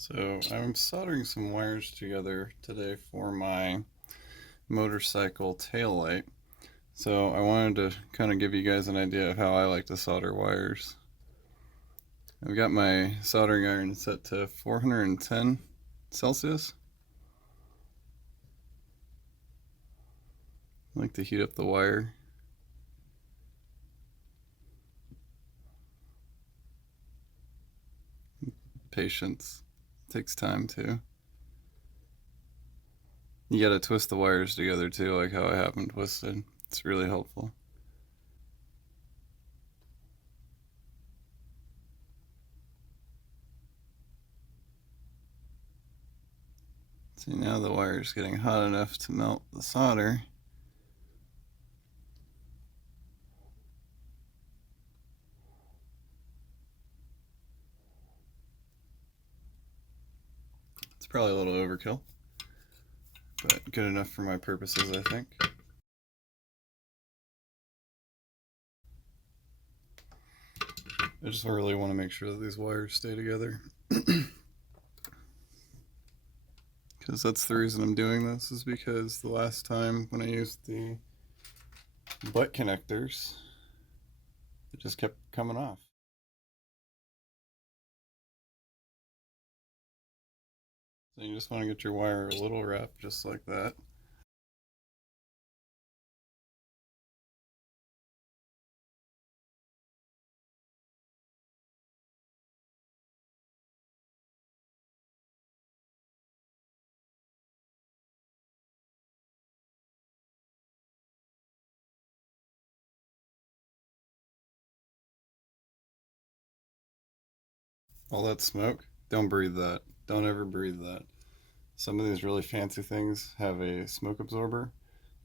So I'm soldering some wires together today for my motorcycle tail light. So I wanted to kind of give you guys an idea of how I like to solder wires. I've got my soldering iron set to 410 Celsius. I like to heat up the wire. Patience. Takes time too. You gotta twist the wires together too, like how I have them twisted. It's really helpful. See, now the wire's getting hot enough to melt the solder. It's probably a little overkill, but good enough for my purposes, I think. I just really want to make sure that these wires stay together. Because that's the reason I'm doing this, is because the last time when I used the butt connectors, it just kept coming off. So you just want to get your wire a little wrapped just like that. All that smoke, don't breathe that. Don't ever breathe that. Some of these really fancy things have a smoke absorber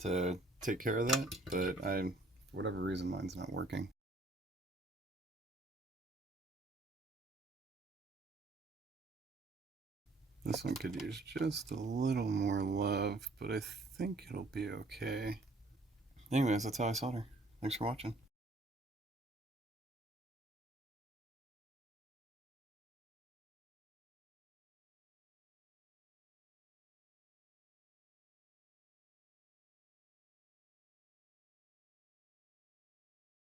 to take care of that, but for whatever reason, mine's not working. This one could use just a little more love, but I think it'll be okay. Anyways, that's how I solder. Thanks for watching.